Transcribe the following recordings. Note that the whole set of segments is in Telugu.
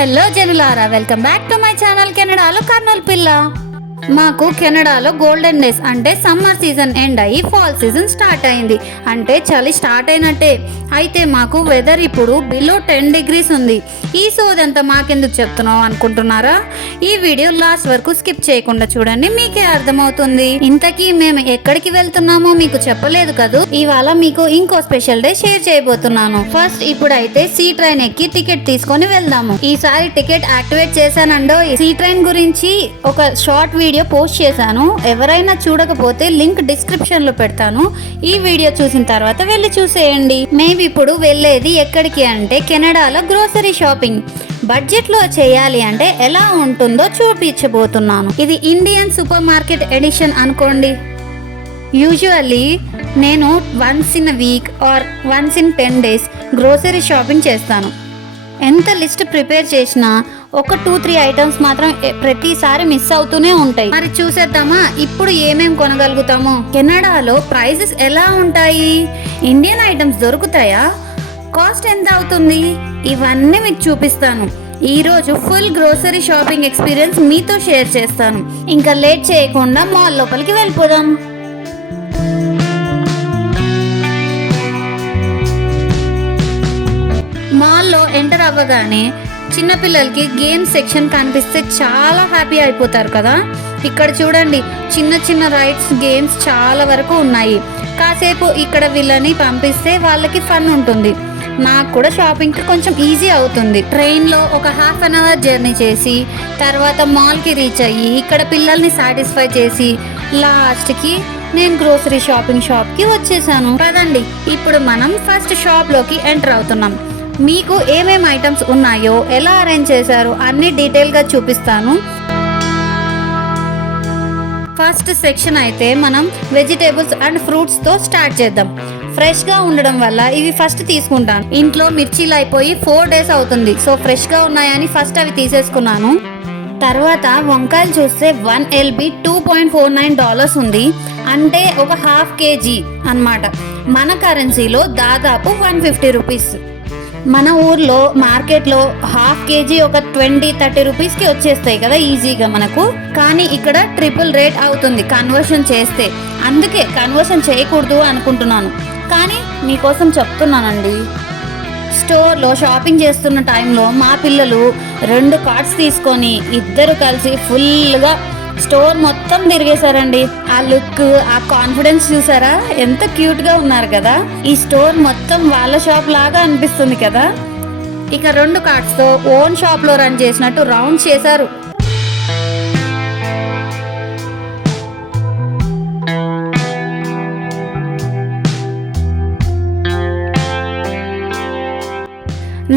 హలో జనులారా welcome back to my channel కెనడాలో కర్నూలు పిల్ల. మాకు కెనడాలో గోల్డెన్ డేస్ అంటే సమ్మర్ సీజన్ ఎండ్ అయ్యి ఫాల్ సీజన్ స్టార్ట్ అయింది. అంటే చలి స్టార్ట్ అయినట్టే. అయితే మాకు వెదర్ ఇప్పుడు బిలో టెన్ డిగ్రీస్ ఉంది. ఈ సోదంతా మాకెందుకు చెప్తున్నావు అనుకుంటున్నారా? ఈ వీడియో లాస్ట్ వరకు స్కిప్ చేయకుండా చూడండి మీకే అర్థమవుతుంది. ఇంతకీ మేము ఎక్కడికి వెళ్తున్నామో మీకు చెప్పలేదు కదూ? ఇవాళ మీకు ఇంకో స్పెషల్ డే షేర్ చేయబోతున్నాను. ఫస్ట్ ఇప్పుడైతే సీ ట్రైన్ ఎక్కి టికెట్ తీసుకొని వెళ్దాము. ఈసారి టికెట్ యాక్టివేట్ చేశానండో సీ ట్రైన్ గురించి ఒక షార్ట్ వీడియో పోస్ట్ చేశాను. ఎవరైనా చూడకపోతే లింక్ డిస్క్రిప్షన్లో పెడతాను. ఈ వీడియో చూసిన తర్వాత వెళ్ళి చూసేయండి. మేము ఇప్పుడు వెళ్ళేది ఎక్కడికి అంటే కెనడాలో గ్రోసరీ షాపింగ్. బడ్జెట్లో చేయాలి అంటే ఎలా ఉంటుందో చూపించబోతున్నాను. ఇది ఇండియన్ సూపర్ మార్కెట్ ఎడిషన్ అనుకోండి. యూజువల్లీ నేను once in week or once in ten days grocery shopping చేస్తాను. ఎంత లిస్ట్ ప్రిపేర్ చేసినా ఒక టూ త్రీ ఐటమ్స్ మాత్రం ప్రతిసారి మిస్ అవుతూనే ఉంటాయి. మరి చూసేద్దామా? ఇప్పుడు ఏమేం కొనగలుగుతామో? కెనడాలో ప్రైజెస్ ఎలా ఉంటాయి? ఇండియన్ ఐటమ్స్ దొరుకుతాయా? కాస్ట్ ఎంత అవుతుంది? ఇవన్నీ మీకు చూపిస్తాను. ఈ రోజు ఫుల్ గ్రోసరీ షాపింగ్ ఎక్స్పీరియన్స్ మీతో షేర్ చేస్తాను. ఇంకా లేట్ చేయకుండా మాల్ లోపలికి వెళ్ళిపోదాం. మాల్లో ఎంటర్ అవ్వగానే చిన్నపిల్లలకి గేమ్ సెక్షన్ కనిపిస్తే చాలా హ్యాపీ అయిపోతారు కదా. ఇక్కడ చూడండి చిన్న చిన్న రైడ్స్ గేమ్స్ చాలా వరకు ఉన్నాయి. కాసేపు ఇక్కడ వీళ్ళని పంపిస్తే వాళ్ళకి ఫన్ ఉంటుంది. నాకు కూడా షాపింగ్కి కొంచెం ఈజీ అవుతుంది. ట్రైన్లో ఒక హాఫ్ అన్ అవర్ జర్నీ చేసి తర్వాత మాల్కి రీచ్ అయ్యి ఇక్కడ పిల్లల్ని సాటిస్ఫై చేసి లాస్ట్కి నేను గ్రోసరీ షాపింగ్ షాప్కి వచ్చేసాను. పదండి ఇప్పుడు మనం ఫస్ట్ షాప్లోకి ఎంటర్ అవుతున్నాం. మీకు ఏమేమి ఐటమ్స్ ఉన్నాయో ఎలా అరేంజ్ చేశారో అన్ని డీటెయిల్గా చూపిస్తాను. ఫస్ట్ సెక్షన్ అయితే మనం వెజిటేబుల్స్ అండ్ ఫ్రూట్స్తో స్టార్ట్ చేద్దాం. ఫ్రెష్గా ఉండడం వల్ల ఇవి ఫస్ట్ తీసుకుంటాను. ఇంట్లో మిర్చీలు అయిపోయి ఫోర్ డేస్ అవుతుంది. సో ఫ్రెష్గా ఉన్నాయని ఫస్ట్ అవి తీసేసుకున్నాను. తర్వాత వంకాయలు చూస్తే one LB two point four nine dollars ఉంది. అంటే ఒక హాఫ్ కేజీ అన్నమాట. మన కరెన్సీలో దాదాపు వన్ ఫిఫ్టీ రూపీస్ మన ఊర్లో మార్కెట్లో హాఫ్ కేజీ ఒక ట్వంటీ థర్టీ రూపీస్కి వచ్చేస్తాయి కదా ఈజీగా మనకు. కానీ ఇక్కడ ట్రిపుల్ రేట్ అవుతుంది కన్వర్షన్ చేస్తే. అందుకే కన్వర్షన్ చేయకూడదు అనుకుంటున్నాను. కానీ మీకోసం చెప్తున్నానండి. స్టోర్లో షాపింగ్ చేస్తున్న టైంలో మా పిల్లలు రెండు కార్డ్స్ తీసుకొని ఇద్దరు కలిసి ఫుల్గా స్టోర్ మొత్తం తిరిగేశారండి. ఆ లుక్ ఆ కాన్ఫిడెన్స్ చూసారా? ఎంత క్యూట్గా ఉన్నారు కదా. ఈ స్టోర్ మొత్తం వాళ్ళ షాప్ లాగా అనిపిస్తుంది కదా. ఇక రెండు కార్డ్స్తో ఓన్ షాప్లో రన్ చేసినట్టు రౌండ్ చేశారు.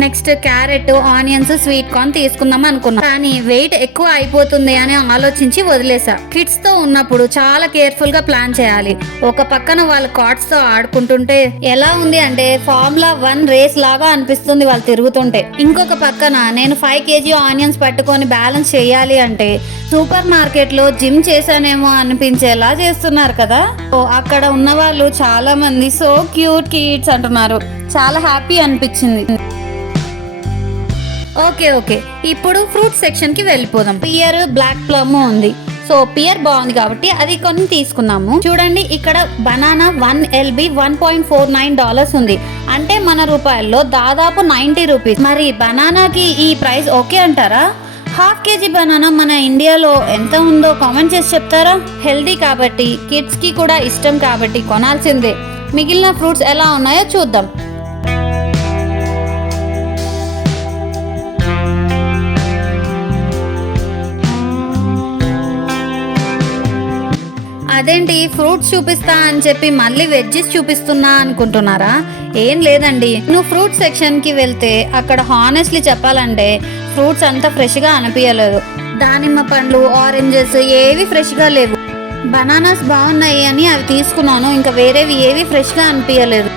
Next carrot onions sweet corn తీసుకుందాం అనుకున్నా. కానీ వెయిట్ ఎక్కువ అయిపోతుంది అని ఆలోచించి వదిలేసా. కిడ్స్తో ఉన్నప్పుడు చాలా కేర్ఫుల్గా ప్లాన్ చేయాలి. ఒక పక్కన వాళ్ళ కార్డ్స్తో ఆడుకుంటుంటే ఎలా ఉంది అంటే ఫార్ములా వన్ రేస్ లాగా అనిపిస్తుంది వాళ్ళు తిరుగుతుంటే. ఇంకొక పక్కన నేను ఫైవ్ కేజీ ఆనియన్స్ పట్టుకొని బ్యాలెన్స్ చేయాలి అంటే సూపర్ మార్కెట్లో జిమ్ చేశానేమో అనిపించేలా చేస్తున్నారు కదా. అక్కడ ఉన్న వాళ్ళు చాలా మంది సో క్యూట్ కిడ్స్ అంటున్నారు. చాలా హ్యాపీ అనిపించింది. Okay okay. ఇప్పుడు ఫ్రూట్ సెక్షన్కి వెళ్ళిపోదాం. పియర్ బ్లాక్ ప్లమ్ ఉంది. సో పియర్ బాగుంది కాబట్టి అది కొన్ని తీసుకున్నాము. చూడండి ఇక్కడ banana one LB one point four nine dollars ఉంది. అంటే మన రూపాయల్లో దాదాపు నైంటీ రూపీస్. మరి బనానాకి ఈ ప్రైస్ ఓకే అంటారా? హాఫ్ కేజీ బనానా మన ఇండియాలో ఎంత ఉందో కామెంట్ చేసి చెప్తారా? హెల్దీ కాబట్టి కిడ్స్కి కూడా ఇష్టం కాబట్టి కొనాల్సిందే. మిగిలిన ఫ్రూట్స్ ఎలా ఉన్నాయో చూద్దాం. అదేంటి ఫ్రూట్స్ చూపిస్తా అని చెప్పి మళ్ళీ వెజ్జెస్ చూపిస్తున్నా అనుకుంటున్నారా? ఏం లేదండి. నువ్వు ఫ్రూట్ సెక్షన్కి వెళ్తే అక్కడ హానెస్ట్లీ చెప్పాలంటే ఫ్రూట్స్ అంతా ఫ్రెష్గా అనిపించలేదు దానిమ్మ పండ్లు ఆరెంజెస్ ఏవి ఫ్రెష్గా లేవు. బనానాస్ బాగున్నాయి అని అవి తీసుకున్నాను ఇంకా వేరేవి ఏవి ఫ్రెష్గా అనిపించలేదు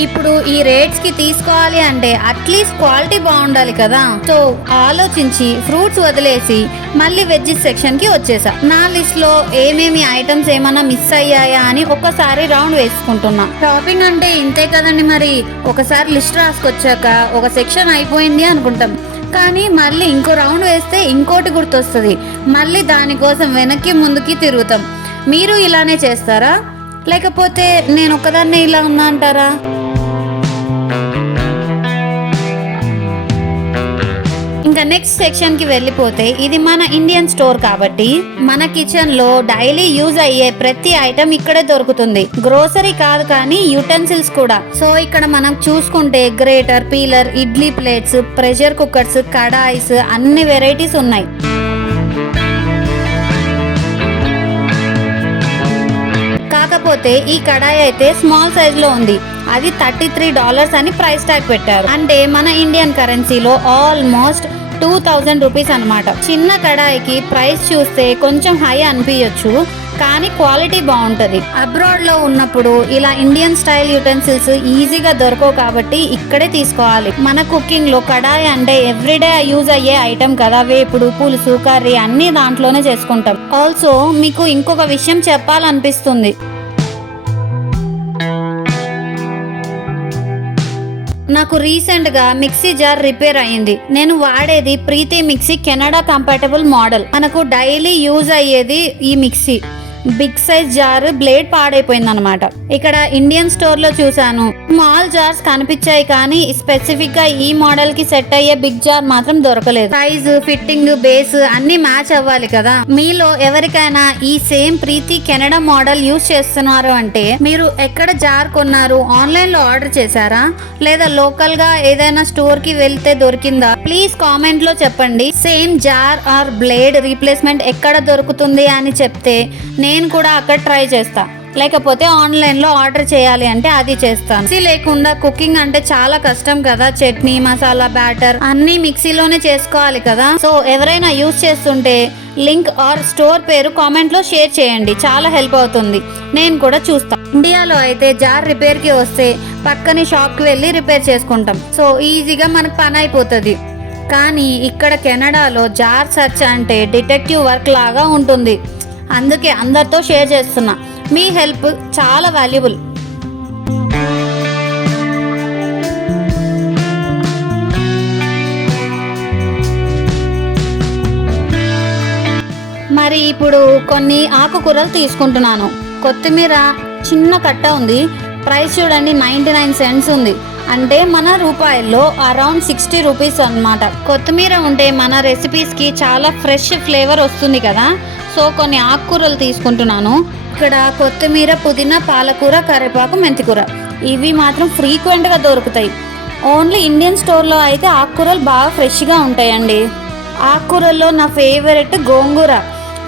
ఇప్పుడు ఈ రేట్స్కి తీసుకోవాలి అంటే అట్లీస్ట్ క్వాలిటీ బాగుండాలి కదా. సో ఆలోచించి ఫ్రూట్స్ వదిలేసి మళ్ళీ వెజ్జెస్ సెక్షన్కి వచ్చేసా. నా లిస్ట్లో ఏమేమి ఐటమ్స్ ఏమైనా మిస్ అయ్యాయా అని ఒక్కసారి రౌండ్ వేసుకుంటున్నా. షాపింగ్ అంటే ఇంతే కదండి మరి. ఒకసారి లిస్ట్ రాసుకొచ్చాక ఒక సెక్షన్ అయిపోయింది అనుకుంటాం. కానీ మళ్ళీ ఇంకో రౌండ్ వేస్తే ఇంకోటి గుర్తొస్తుంది. మళ్ళీ దానికోసం వెనక్కి ముందుకి తిరుగుతాం. మీరు ఇలానే చేస్తారా? లేకపోతే నేను ఒక్కదాన్నే ఇలా ఉన్నా అంటారా? ఇంకా నెక్స్ట్ సెక్షన్కి వెళ్ళిపోతే ఇది మన ఇండియన్ స్టోర్ కాబట్టి మన కిచెన్లో డైలీ యూజ్ అయ్యే ప్రతి ఐటమ్ ఇక్కడే దొరుకుతుంది. గ్రోసరీ కాదు కానీ యూటెన్సిల్స్ కూడా. సో ఇక్కడ మనం చూసుకుంటే grater peeler idli plates pressure cookers kadais అన్ని వెరైటీస్ ఉన్నాయి. కాకపోతే ఈ కడాయి అయితే స్మాల్ సైజ్లో ఉంది. అది థర్టీ త్రీ డాలర్స్ అని ప్రైస్ ట్యాగ్ పెట్టారు. అంటే మన ఇండియన్ కరెన్సీలో ఆల్మోస్ట్ టూ థౌజండ్ రూపీస్ అనమాట చిన్న కడాయికి ప్రైస్ చూస్తే కొంచెం హై అనిపించచ్చు కానీ క్వాలిటీ బాగుంటుంది. అబ్రాడ్లో ఉన్నప్పుడు ఇలా ఇండియన్ స్టైల్ యూటెన్సిల్స్ ఈజీగా దొరకవు కాబట్టి ఇక్కడే తీసుకోవాలి. మన కుకింగ్లో కడాయి అంటే ఎవ్రీడే యూజ్ అయ్యే ఐటమ్ కదా వేపుడు పులుసు కర్రీ అన్ని దాంట్లోనే చేసుకుంటాం. ఆల్సో మీకు ఇంకొక విషయం చెప్పాలనిపిస్తుంది. నాకు రీసెంట్గా మిక్సీ జార్ రిపేర్ అయ్యింది నేను వాడేది Preethi mixie Canada compatible model. మనకు డైలీ యూజ్ అయ్యేది ఈ mixie. Big size jar blade పాడైపోయింది అనమాట ఇక్కడ ఇండియన్ స్టోర్లో చూసాను స్మాల్ జార్స్ కనిపించాయి కానీ స్పెసిఫిక్గా ఈ మోడల్కి సెట్ అయ్యే బిగ్ జార్ మాత్రం దొరకలేదు. సైజ్ ఫిట్టింగ్ బేస్ అన్ని మ్యాచ్ అవ్వాలి కదా. మీలో ఎవరికైనా ఈ same Preethi Canada model use చేస్తున్నారు అంటే మీరు ఎక్కడ జార్ కొన్నారు? ఆన్లైన్లో ఆర్డర్ చేశారా? లేదా లోకల్గా ఏదైనా స్టోర్కి వెళ్తే దొరికిందా? ప్లీజ్ కామెంట్లో చెప్పండి. Same jar or blade replacement ఎక్కడ దొరుకుతుంది అని చెప్తే నేను నేను కూడా అక్కడ ట్రై చేస్తా. లేకపోతే ఆన్లైన్లో ఆర్డర్ చేయాలి అంటే అది చేస్తాను. మిక్సీ లేకుండా కుకింగ్ అంటే చాలా కష్టం కదా. చట్నీ మసాలా బ్యాటర్ అన్ని మిక్సీలోనే చేసుకోవాలి కదా. సో ఎవరైనా యూస్ చేస్తుంటే లింక్ ఆర్ స్టోర్ పేరు కామెంట్లో షేర్ చేయండి. చాలా హెల్ప్ అవుతుంది. నేను కూడా చూస్తాను ఇండియాలో అయితే జార్ రిపేర్కి వస్తే పక్కని షాప్కి వెళ్ళి రిపేర్ చేసుకుంటాం. సో ఈజీగా మనకు పని అయిపోతుంది. కానీ ఇక్కడ కెనడాలో జార్ సర్చ్ అంటే డిటెక్టివ్ వర్క్ లాగా ఉంటుంది. అందుకే అందరితో షేర్ చేస్తున్నా. మీ హెల్ప్ చాలా వాల్యుబుల్. మరి ఇప్పుడు కొన్ని ఆకుకూరలు తీసుకుంటున్నాను. కొత్తిమీర చిన్న కట్ట ఉంది. ప్రైస్ చూడండి నైంటీ నైన్ సెంట్స్ ఉంది. అంటే మన రూపాయల్లో అరౌండ్ సిక్స్టీ రూపీస్ అన్నమాట. కొత్తిమీర ఉంటే మన రెసిపీస్కి చాలా ఫ్రెష్ ఫ్లేవర్ వస్తుంది కదా. సో కొన్ని ఆకుకూరలు తీసుకుంటున్నాను. ఇక్కడ కొత్తిమీర పుదీనా పాలకూర కరివేపాకు మెంతికూర. ఇవి మాత్రం ఫ్రీక్వెంట్గా దొరుకుతాయి. ఓన్లీ ఇండియన్ స్టోర్లో అయితే ఆకుకూరలు బాగా ఫ్రెష్గా ఉంటాయండి. ఆకుకూరల్లో నా ఫేవరెట్ గోంగూర.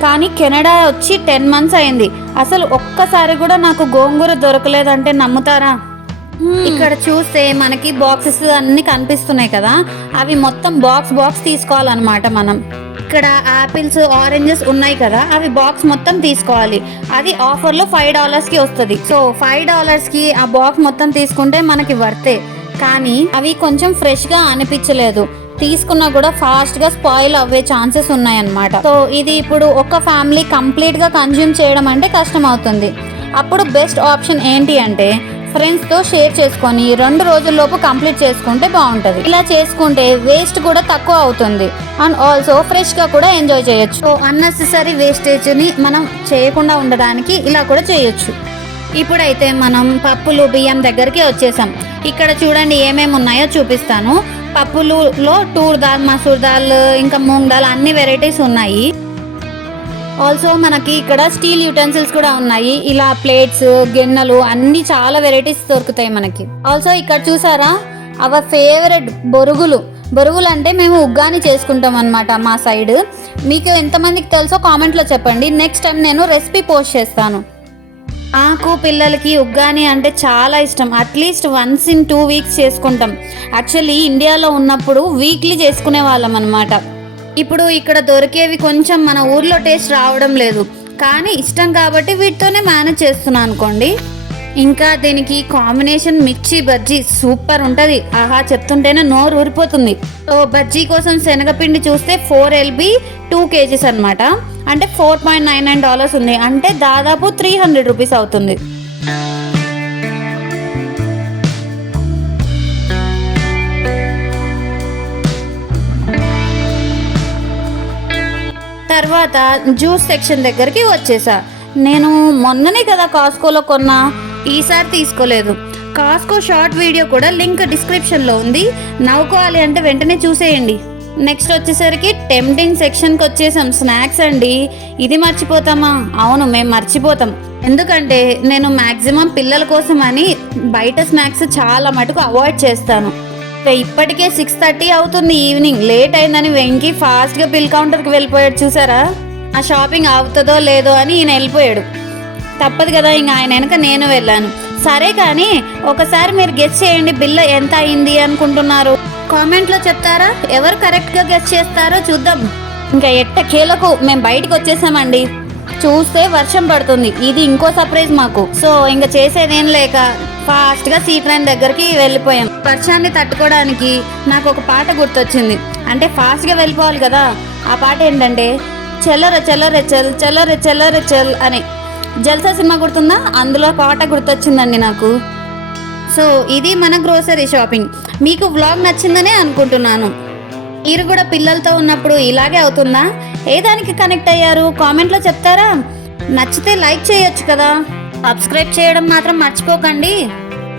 కానీ కెనడా వచ్చి టెన్ మంత్స్ అయింది. అసలు ఒక్కసారి కూడా నాకు గోంగూర దొరకలేదంటే నమ్ముతారా? ఇక్కడ చూస్తే మనకి బాక్సెస్ అన్ని కనిపిస్తున్నాయి కదా. అవి మొత్తం బాక్స్ బాక్స్ తీసుకోవాలన్నమాట మనం. ఇక్కడ ఆపిల్స్ ఆరెంజెస్ ఉన్నాయి కదా అవి బాక్స్ మొత్తం తీసుకోవాలి. అది ఆఫర్లో ఫైవ్ డాలర్స్కి వస్తుంది. సో ఫైవ్ డాలర్స్కి ఆ బాక్స్ మొత్తం తీసుకుంటే మనకి వర్తే కానీ అవి కొంచెం ఫ్రెష్గా అనిపించలేదు. తీసుకున్నా కూడా ఫాస్ట్గా స్పాయిల్ అవ్వే ఛాన్సెస్ ఉన్నాయన్నమాట. సో ఇది ఇప్పుడు ఒక ఫ్యామిలీ కంప్లీట్గా కన్జ్యూమ్ చేయడం అంటే కష్టం అవుతుంది. అప్పుడు బెస్ట్ ఆప్షన్ ఏంటి అంటే ఫ్రెండ్స్తో షేర్ చేసుకొని రెండు రోజుల్లోపు కంప్లీట్ చేసుకుంటే బాగుంటుంది. ఇలా చేసుకుంటే వేస్ట్ కూడా తక్కువ అవుతుంది. అండ్ ఆల్సో ఫ్రెష్గా కూడా ఎంజాయ్ చేయొచ్చు. సో అన్నెసెసరీ వేస్టేజ్ని మనం చేయకుండా ఉండడానికి ఇలా కూడా చేయొచ్చు. ఇప్పుడైతే మనం పప్పులు బియ్యం దగ్గరికి వచ్చేసాం. ఇక్కడ చూడండి ఏమేమి ఉన్నాయో చూపిస్తాను. పప్పులులో టూర్ దాల్ మసూర్ దాల్ ఇంకా మూంగ్ దాల్ అన్ని వెరైటీస్ ఉన్నాయి. ఆల్సో మనకి ఇక్కడ స్టీల్ యూటెన్సిల్స్ కూడా ఉన్నాయి. ఇలా ప్లేట్స్ గిన్నెలు అన్ని చాలా వెరైటీస్ దొరుకుతాయి మనకి. ఆల్సో ఇక్కడ చూసారా? అవర్ ఫేవరెట్ బొరుగులు. బొరుగులు అంటే మేము ఉగ్గాని చేసుకుంటాం అనమాట మా సైడ్ మీకు ఎంతమందికి తెలుసో కామెంట్లో చెప్పండి. నెక్స్ట్ టైం నేను రెసిపీ పోస్ట్ చేస్తాను. నాకు పిల్లలకి ఉగ్గాని అంటే చాలా ఇష్టం. At least once in two weeks చేసుకుంటాం. యాక్చువల్లీ ఇండియాలో ఉన్నప్పుడు వీక్లీ చేసుకునే వాళ్ళం అనమాట ఇప్పుడు ఇక్కడ దొరికేవి కొంచెం మన ఊర్లో టేస్ట్ రావడం లేదు. కానీ ఇష్టం కాబట్టి వీటితోనే మేనేజ్ చేస్తున్నాను అనుకోండి. ఇంకా దీనికి కాంబినేషన్ మిర్చి బజ్జీ సూపర్ ఉంటుంది. ఆహా చెప్తుంటేనే నోరు ఊరిపోతుంది. సో బజ్జీ కోసం శనగపిండి చూస్తే ఫోర్ ఎల్బి టూ కేజీస్ అనమాట అంటే four point nine nine dollars ఉంది. అంటే దాదాపు త్రీ హండ్రెడ్ రూపీస్ అవుతుంది. తర్వాత జ్యూస్ సెక్షన్ దగ్గరికి వచ్చేసా. నేను మొన్ననే కదా కాస్కోలో కొన్నా ఈసారి తీసుకోలేదు. కాస్కో షార్ట్ వీడియో కూడా లింక్ డిస్క్రిప్షన్లో ఉంది. నవ్వుకోవాలి అంటే వెంటనే చూసేయండి. నెక్స్ట్ వచ్చేసరికి టెంప్టింగ్ సెక్షన్కి వచ్చేసాం. స్నాక్స్ అండి. ఇది మర్చిపోతామా? అవును మేము మర్చిపోతాం. ఎందుకంటే నేను మ్యాక్సిమం పిల్లల కోసం అని బయట స్నాక్స్ చాలా మటుకు అవాయిడ్ చేస్తాను. ఇప్పటికే సిక్స్ థర్టీ అవుతుంది ఈవినింగ్. లేట్ అయిందని వెంకి ఫాస్ట్గా బిల్ కౌంటర్కి వెళ్ళిపోయాడు చూసారా? ఆ షాపింగ్ అవుతుందో లేదో అని ఈయన వెళ్ళిపోయాడు. తప్పదు కదా ఇంక ఆయన వెనక నేను వెళ్ళాను. సరే కానీ ఒకసారి మీరు గెస్ చేయండి బిల్ ఎంత అయింది అనుకుంటున్నారు. కామెంట్లో చెప్తారా? ఎవరు కరెక్ట్గా గెస్ చేస్తారో చూద్దాం. ఇంకా ఎట్ట కేలకు మేము బయటకు వచ్చేసామండి. చూస్తే వర్షం పడుతుంది. ఇది ఇంకో సర్ప్రైజ్ మాకు. సో ఇంకా చేసేదేం లేక ఫాస్ట్గా సీట్ ట్రైన్ దగ్గరికి వెళ్ళిపోయాం. వర్షాన్ని తట్టుకోవడానికి నాకు ఒక పాట గుర్తొచ్చింది. అంటే ఫాస్ట్గా వెళ్ళిపోవాలి కదా. ఆ పాట ఏంటంటే చెల్లర చెల్లర చెల్ చెల్లర చెల్లర చెల్ అని. జల్సా సినిమా గుర్తుందా? అందులో పాట గుర్తొచ్చిందండి నాకు. సో ఇది మన గ్రోసరీ షాపింగ్ మీకు వ్లాగ్ నచ్చిందనే అనుకుంటున్నాను. మీరు కూడా పిల్లలతో ఉన్నప్పుడు ఇలాగే అవుతుందా? ఏ దానికి కనెక్ట్ అయ్యారు? కామెంట్లో చెప్తారా? నచ్చితే లైక్ చేయొచ్చు కదా. సబ్స్క్రైబ్ చేయడం మాత్రం మర్చిపోకండి.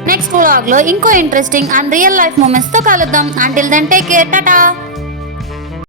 నెక్స్ట్ వ్లాగ్లో ఇంకో ఇంట్రెస్టింగ్ అండ్ రియల్ లైఫ్ మూమెంట్స్తో కలుద్దాం. Until then take care tata